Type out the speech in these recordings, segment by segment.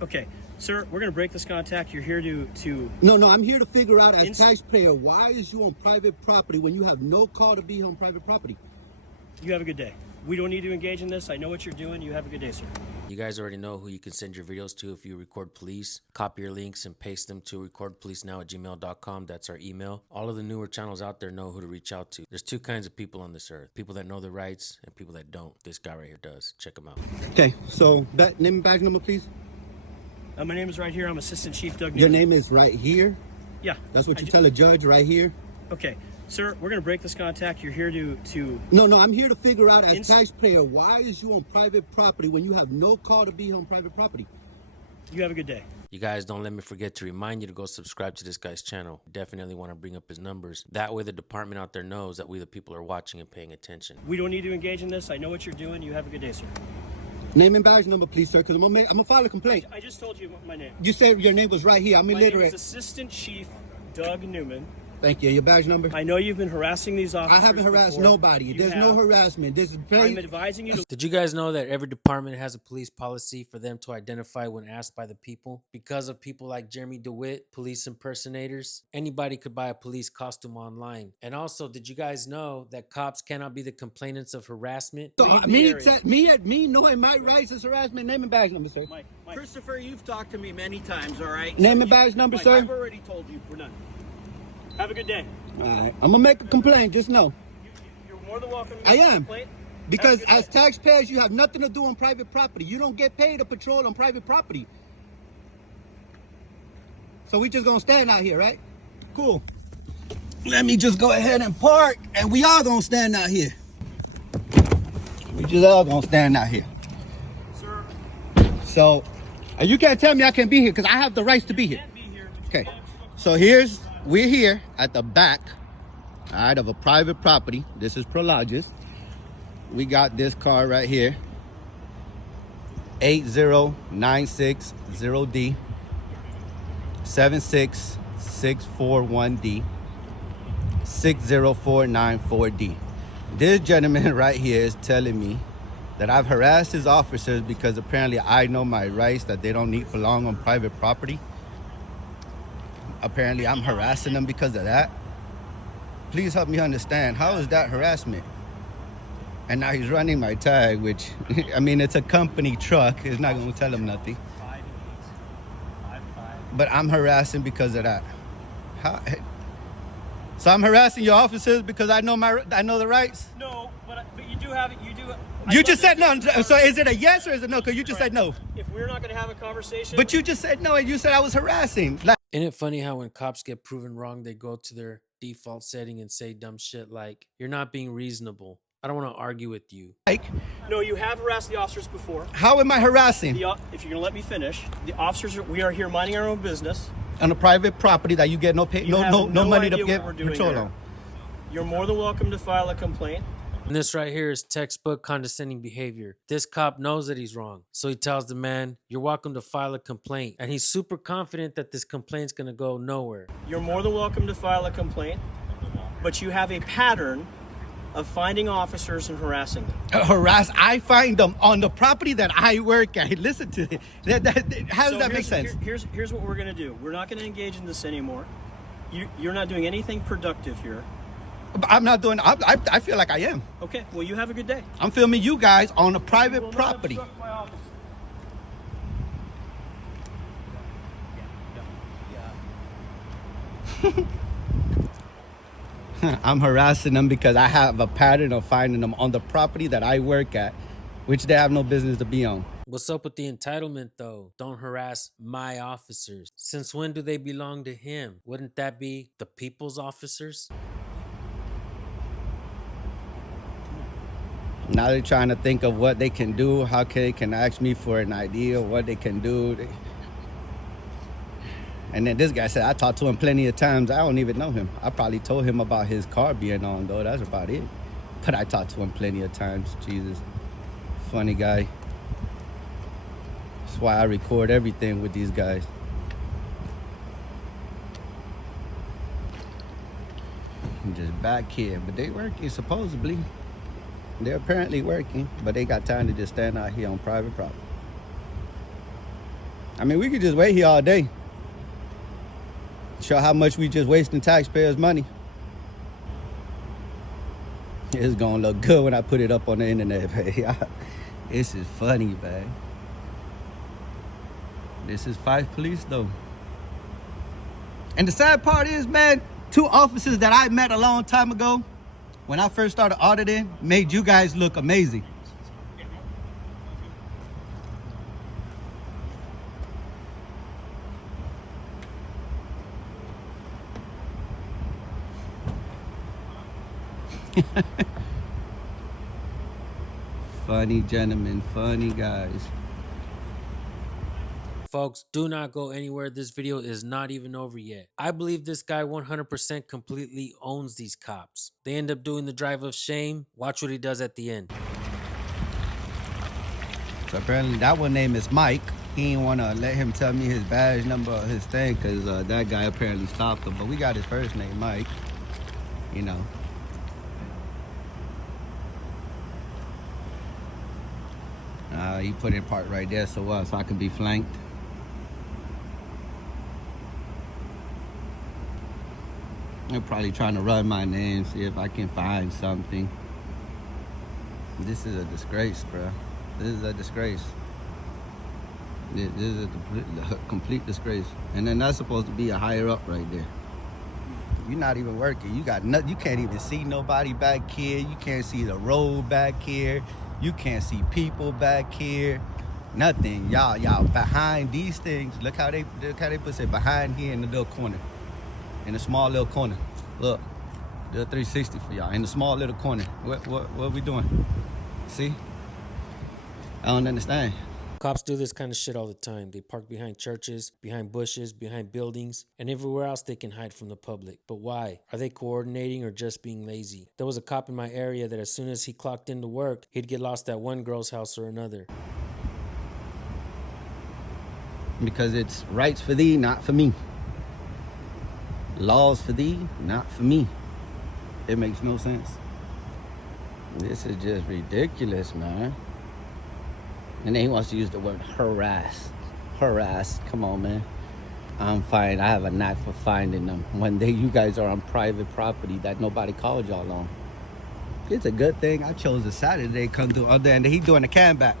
Okay, sir, we're going to break this contact. You're here to... No, I'm here to figure out as taxpayer, why is you on private property when you have no call to be here on private property? You have a good day. We don't need to engage in this. I know what you're doing. You have a good day, sir. You guys already know who you can send your videos to if you record police. Copy your links and paste them to recordpolicenow@gmail.com. That's our email. All of the newer channels out there know who to reach out to. There's two kinds of people on this earth. People that know their rights and people that don't. This guy right here does. Check him out. Okay, so name and badge number, please. My name is right here. I'm Assistant Chief Doug. Your name is right here? Yeah. That's what you tell a judge, right here? Okay, sir, we're going to break this contact. You're here to... No, I'm here to figure out as taxpayer, why is you on private property when you have no call to be here on private property? You have a good day. You guys, don't let me forget to remind you to go subscribe to this guy's channel. Definitely want to bring up his numbers. That way the department out there knows that we the people are watching and paying attention. We don't need to engage in this. I know what you're doing. You have a good day, sir. Name and badge number, please, sir, because I'm going to file a complaint. I just told you my name. You said your name was right here. I'm illiterate. My name is Assistant Chief Doug Newman. Thank you. Your badge number? I know you've been harassing these officers. I haven't harassed nobody. There's no harassment. I'm advising you to... Did you guys know that every department has a police policy for them to identify when asked by the people? Because of people like Jeremy DeWitt, police impersonators, anybody could buy a police costume online. And also, did you guys know that cops cannot be the complainants of harassment? So, me knowing my rights is harassment. Name and badge number, sir. Mike. Christopher, you've talked to me many times, all right? Name and badge number, sir. I've already told you. We're done. Have a good day. All right. I'm going to make a complaint. Just know. You're more than welcome to make a complaint. Because as taxpayers, you have nothing to do on private property. You don't get paid to patrol on private property. So we just going to stand out here, right? Cool. Let me just go ahead and park, and we all going to stand out here. We just all going to stand out here. Sir. So, you can't tell me I can't be here because I have the rights to be here. Can't be here. Okay. So we're here at the back, all right, of a private property. This is Prologis. We got this car right here, 80960D, 76641D, 60494D. This gentleman right here is telling me that I've harassed his officers because apparently I know my rights, that they don't belong on private property. Apparently I'm harassing them because of that. Please help me understand, how is that harassment? And now he's running my tag, which, I mean, it's a company truck. It's not going to tell him nothing. But I'm harassing because of that. So I'm harassing your officers because I know the rights? No, but you do have it. You just said no. So is it a yes or is it no? Because you just said no. If we're not going to have a conversation. But you just said no, and you said I was harassing. Isn't it funny how when cops get proven wrong, they go to their default setting and say dumb shit like, "You're not being reasonable. I don't want to argue with you." No, you have harassed the officers before. How am I harassing? If you're going to let me finish, the officers, we are here minding our own business. On a private property that you get no money to get patrol on. You're more than welcome to file a complaint. And this right here is textbook condescending behavior. This cop knows that he's wrong. So he tells the man, "You're welcome to file a complaint." And he's super confident that this complaint's going to go nowhere. You're more than welcome to file a complaint, but you have a pattern of finding officers and harassing them. I find them on the property that I work at. Listen to it. How does that make sense? Here's what we're going to do. We're not going to engage in this anymore. You're not doing anything productive here. I'm not doing. I feel like I am. Okay. Well, you have a good day. I'm filming you guys on a private property. I'm harassing them because I have a pattern of finding them on the property that I work at, which they have no business to be on. What's up with the entitlement, though? Don't harass my officers. Since when do they belong to him? Wouldn't that be the people's officers? Now they're trying to think of what they can do, how they can ask me for an idea, what they can do. And then this guy said, I talked to him plenty of times. I don't even know him. I probably told him about his car being on, though. That's about it. But I talked to him plenty of times. Jesus. Funny guy. That's why I record everything with these guys. I'm just back here. But they working, supposedly. They're apparently working, but they got time to just stand out here on private property. I mean, we could just wait here all day. Show how much we just wasting taxpayers' money. It's gonna look good when I put it up on the internet, man. This is funny, man. This is 5 police, though. And the sad part is, man, 2 officers that I met a long time ago, when I first started auditing, made you guys look amazing. Funny gentlemen, funny guys. Folks, do not go anywhere. This video is not even over yet. I believe this guy 100% completely owns these cops. They end up doing the drive of shame. Watch what he does at the end. So apparently that one name is Mike. He didn't want to let him tell me his badge number or his thing because that guy apparently stopped him. But we got his first name, Mike. You know. He put in part right there so I can be flanked. They're probably trying to run my name, see if I can find something. This is a disgrace, bro. This is a disgrace. This is a complete disgrace. And then that's supposed to be a higher up right there. You're not even working. You got nothing. You can't even see nobody back here. You can't see the road back here. You can't see people back here. Nothing. Y'all behind these things. Look how they put it behind here in the little corner. In a small little corner. Look. Do a 360 for y'all. In the small little corner. What are we doing? See? I don't understand. Cops do this kind of shit all the time. They park behind churches, behind bushes, behind buildings, and everywhere else they can hide from the public. But why? Are they coordinating or just being lazy? There was a cop in my area that as soon as he clocked into work, he'd get lost at one girl's house or another. Because it's rights for thee, not for me. Laws for thee, not for me. It makes no sense. This is just ridiculous, man. And then he wants to use the word harass. Harass. Come on, man. I'm fine. I have a knack for finding them when you guys are on private property that nobody called y'all on. It's a good thing I chose a Saturday to come through other and he doing a cam back.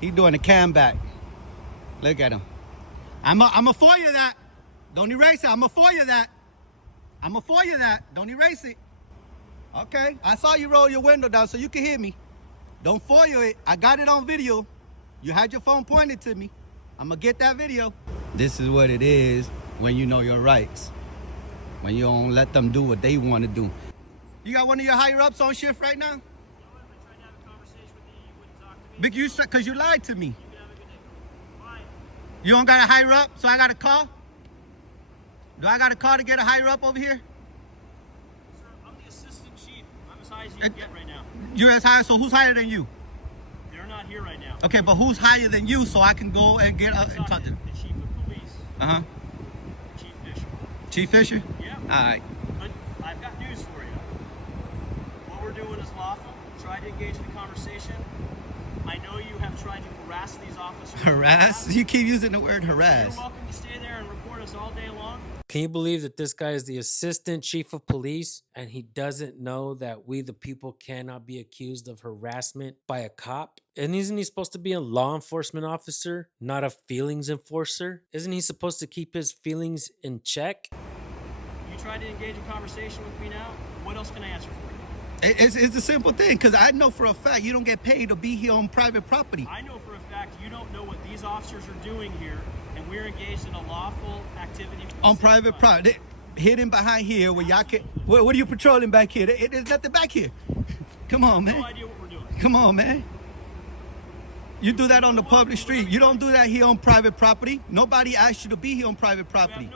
He doing a cam back. Look at him. I'm a for you that. Don't erase it. I'm a for you that. I'm a for you that. Don't erase it. Okay. I saw you roll your window down so you can hear me. Don't foil it. I got it on video. You had your phone pointed to me. I'm gonna get that video. This is what it is when you know your rights. When you don't let them do what they want to do. You got one of your higher ups on shift right now? I tried to have a conversation with you. You wouldn't talk to me. Because you lied to me. You can have a good day. Bye. You don't got a higher up, so I got to call? Do I got to call to get a higher up over here? Sir, I'm the assistant chief. I'm as high as you can get right now. You're as high, so who's higher than you? They're not here right now. Okay, but who's higher than you so I can go and get up and talk to them? The chief of police. Uh-huh. Chief Fisher. Chief Fisher? Yeah. All right. But I've got news for you. What we're doing is lawful. Try to engage in a conversation. I know you have tried to harass these officers. Harass? You keep using the word harass. You're welcome to stay there and report us all day long. Can you believe that this guy is the assistant chief of police and he doesn't know that we the people cannot be accused of harassment by a cop? And isn't he supposed to be a law enforcement officer, not a feelings enforcer? Isn't he supposed to keep his feelings in check? You tried to engage in conversation with me now. What else can I answer for you? It's a simple thing, because I know for a fact you don't get paid to be here on private property. I know for a fact you don't know what these officers are doing here, and we're engaged in a lawful activity On private property. Hidden behind here where y'all can... What are you patrolling back here? There's nothing back here. Come on, man. No idea what we're doing. Come on, man. You do that on the public street. You don't do that here on private property. Nobody asked you to be here on private property.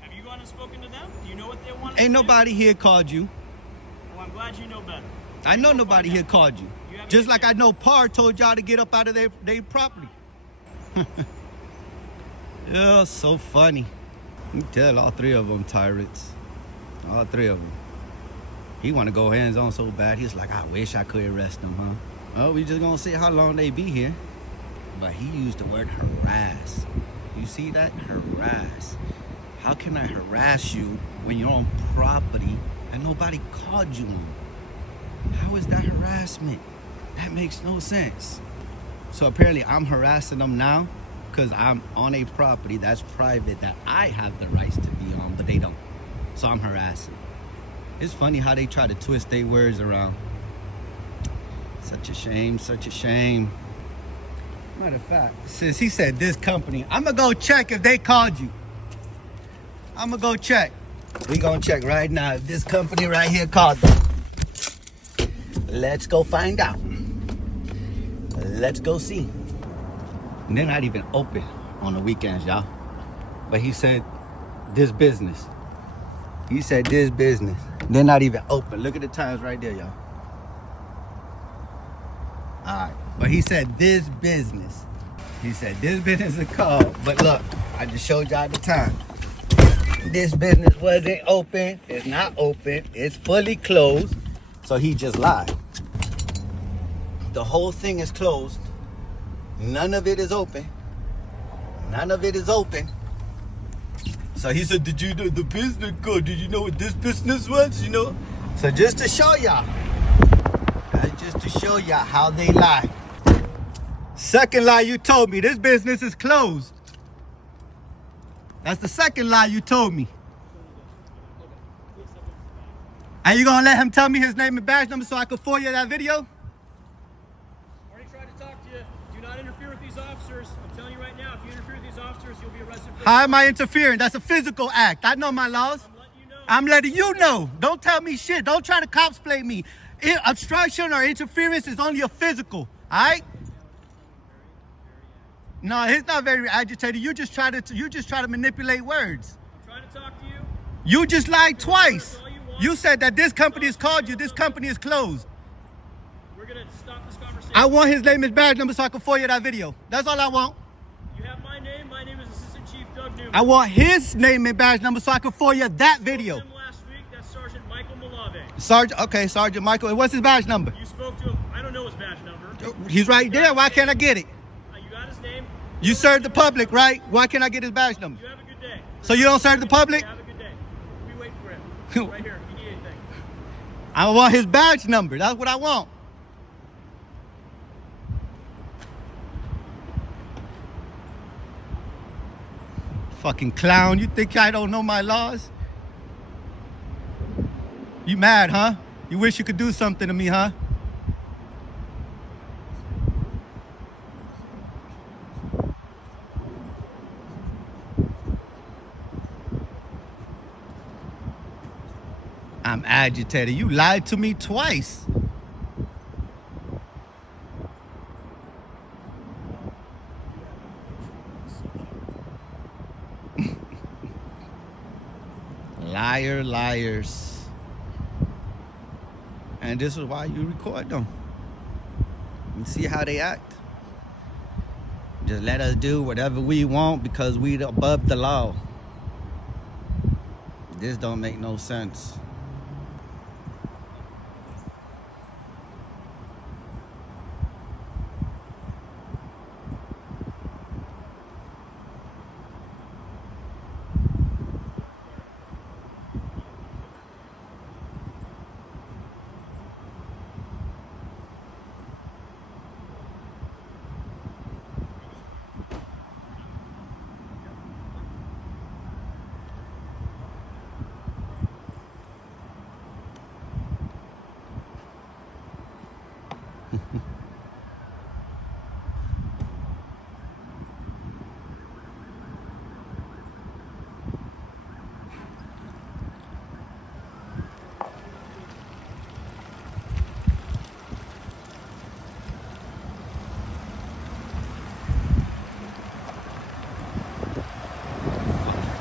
Have you gone and spoken to them? Do you know what they want? Ain't nobody here called you. Well, I'm glad you know better. I know nobody here called you. Just like I know Parr told y'all to get up out of their property. Oh, so funny. You can tell all 3 of them tyrants. All 3 of them. He want to go hands on so bad. He's like, I wish I could arrest them, huh? Oh, we just gonna see how long they be here. But he used the word harass. You see that? Harass. How can I harass you when you're on property and nobody called you on? How is that harassment? That makes no sense. So apparently I'm harassing them now because I'm on a property that's private that I have the rights to be on, but they don't. So I'm harassing. It's funny how they try to twist their words around. Such a shame, such a shame. Matter of fact, since he said this company, I'm gonna go check if they called you. I'm gonna go check. We gonna check right now if this company right here called them. Let's go find out. Let's go see. And they're not even open on the weekends, y'all. But he said this business. He said this business. They're not even open. Look at the times right there, y'all. All right, but he said this business. He said this business is called, but look, I just showed y'all the time. This business wasn't open, it's not open, it's fully closed, so he just lied. The whole thing is closed, none of it is open, none of it is open. So he said, did you know the business code? Did you know what this business was, you know? So just to show y'all. That's just to show y'all how they lie. Second lie you told me, this business is closed. That's the second lie you told me. And you gonna let him tell me his name and badge number so I can forward you that video? Already tried to talk to you. Do not interfere with these officers. I'm telling you right now, if you interfere with these officers, you'll be arrested for... How am I interfering? That's a physical act. I know my laws. I'm letting you know. Don't tell me shit. Don't try to cosplay me. Obstruction or interference is only a physical, all right? No, he's not very agitated. You just try to manipulate words. I'm trying to talk to you. You just lied twice. You said that this company has called you. This company is closed. We're gonna stop this conversation. I want his name and badge number so I can forward you that video. That's all I want. You have my name. My name is Assistant Chief Doug Newman. I want his name and badge number so I can forward you that video. Last week, that's Sergeant Michael Malave. Sergeant Michael. What's his badge number? You spoke to him. I don't know his badge number. He's right there. Why can't I get it? You got his name. You serve the public, right? Why can't I get his badge number? You have a good day. So you don't serve the public? Have a good day. We wait for him. Right here. If you need anything. I want his badge number. That's what I want. Fucking clown. You think I don't know my laws? You mad, huh? You wish you could do something to me, huh? I'm agitated. You lied to me twice. Liar, liars. And this is why you record them. You see how they act. Just let us do whatever we want because we above the law. This don't make no sense.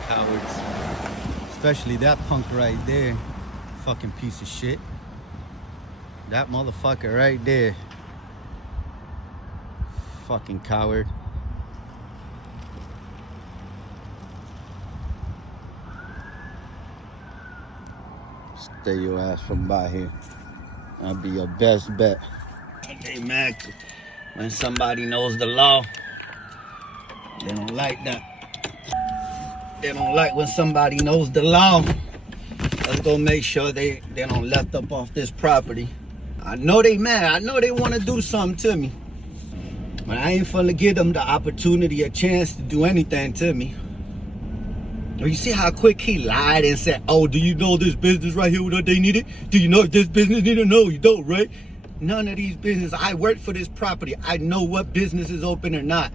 Cowards. Especially that punk right there. Fucking piece of shit. That motherfucker right there. Fucking coward. Stay your ass from by here. That'll be your best bet. Hey man, when somebody knows the law, they don't like that. They don't like when somebody knows the law. Let's go make sure they don't left up off this property. I know they mad. I know they want to do something to me. But I ain't finna give them the opportunity, a chance to do anything to me. You see how quick he lied and said, oh, do you know this business right here, what they needed? Do you know if this business needed? No, you don't, right? None of these business. I work for this property. I know what business is open or not.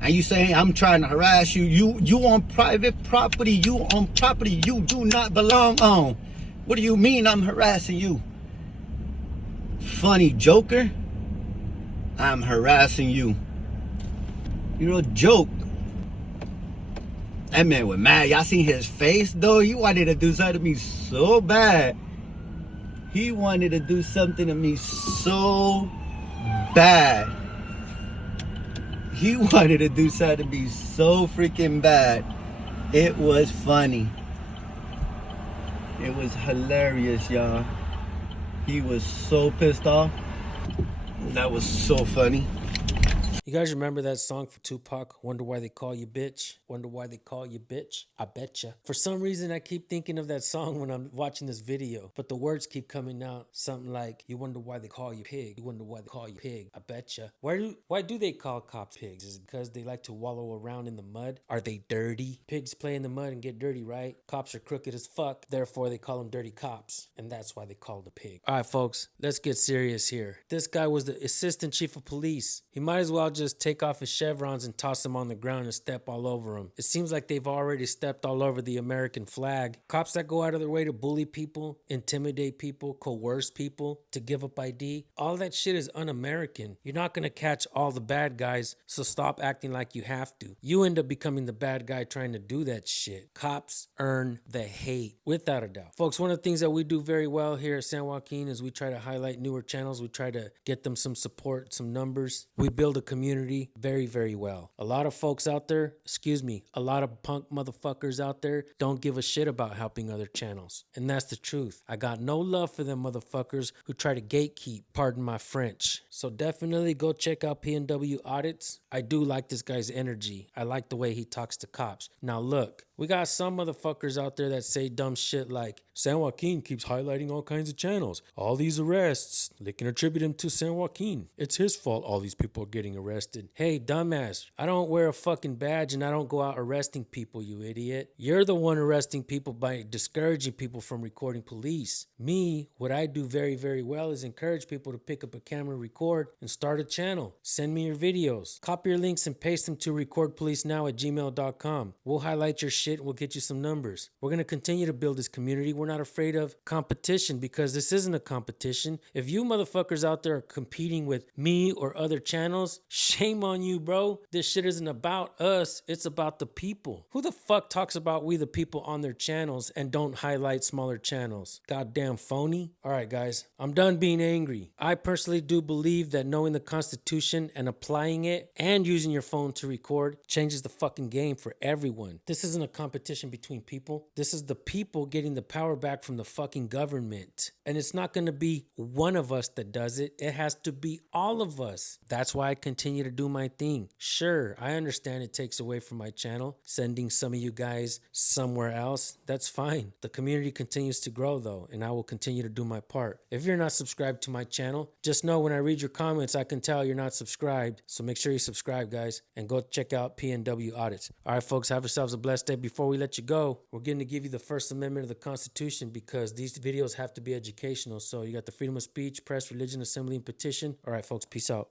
And you saying I'm trying to harass you. You on private property. You on property you do not belong on. What do you mean I'm harassing you? Funny joker. I'm harassing you. You're a joke. That man was mad. Y'all seen his face though? He wanted to do something to me so bad. He wanted to do something to me so bad. He wanted to do something to me so freaking bad. It was funny. It was hilarious, y'all. He was so pissed off. That was so funny. You guys remember that song for Tupac, Wonder Why They Call You Bitch? Wonder Why They Call You Bitch? I betcha. For some reason, I keep thinking of that song when I'm watching this video, but the words keep coming out. Something like, you wonder why they call you pig. You wonder why they call you pig. I betcha. Why do they call cops pigs? Is it because they like to wallow around in the mud? Are they dirty? Pigs play in the mud and get dirty, right? Cops are crooked as fuck. Therefore, they call them dirty cops. And that's why they call the pig. All right, folks, let's get serious here. This guy was the assistant chief of police. He might as well just take off his chevrons and toss them on the ground and step all over them. It seems like they've already stepped all over the American flag. Cops that go out of their way to bully people, intimidate people, coerce people to give up ID, all that shit is un-American. You're not gonna catch all the bad guys, so stop acting like you have to. You end up becoming the bad guy trying to do that shit. Cops earn the hate, without a doubt. Folks, one of the things that we do very well here at San Joaquin is we try to highlight newer channels. We try to get them some support, some numbers. We build a community very, very well. A lot of folks out there, a lot of punk motherfuckers out there don't give a shit about helping other channels. And that's the truth. I got no love for them motherfuckers who try to gatekeep, pardon my French. So definitely go check out P&W Audits. I do like this guy's energy. I like the way he talks to cops. Now look, we got some motherfuckers out there that say dumb shit like, San Joaquin keeps highlighting all kinds of channels. All these arrests, they can attribute them to San Joaquin. It's his fault all these people are getting arrested. Hey, dumbass, I don't wear a fucking badge and I don't go out arresting people, you idiot. You're the one arresting people by discouraging people from recording police. Me, what I do very, very well is encourage people to pick up a camera, record, and start a channel. Send me your videos. Copy your links and paste them to recordpolicenow@gmail.com. We'll highlight your shit and we'll get you some numbers. We're going to continue to build this community. We're not afraid of competition because this isn't a competition. If you motherfuckers out there are competing with me or other channels, shame on you, bro. This shit isn't about us. It's about the people. Who the fuck talks about we the people on their channels and don't highlight smaller channels? Goddamn phony. All right, guys, I'm done being angry. I personally do believe that knowing the Constitution and applying it and using your phone to record changes the fucking game for everyone. This isn't a competition between people. This is the people getting the power back from the fucking government. And it's not going to be one of us that does it. It has to be all of us. That's why I continue to do my thing. Sure, I understand it takes away from my channel, sending some of you guys somewhere else. That's fine. The community continues to grow though, and I will continue to do my part. If you're not subscribed to my channel, just know when I read your comments, I can tell you're not subscribed. So make sure you subscribe, guys, and go check out P&W Audits. All right, folks, have yourselves a blessed day. Before we let you go, we're going to give you the First Amendment of the Constitution because these videos have to be educational. So you got the freedom of speech, press, religion, assembly, and petition. All right, folks, peace out.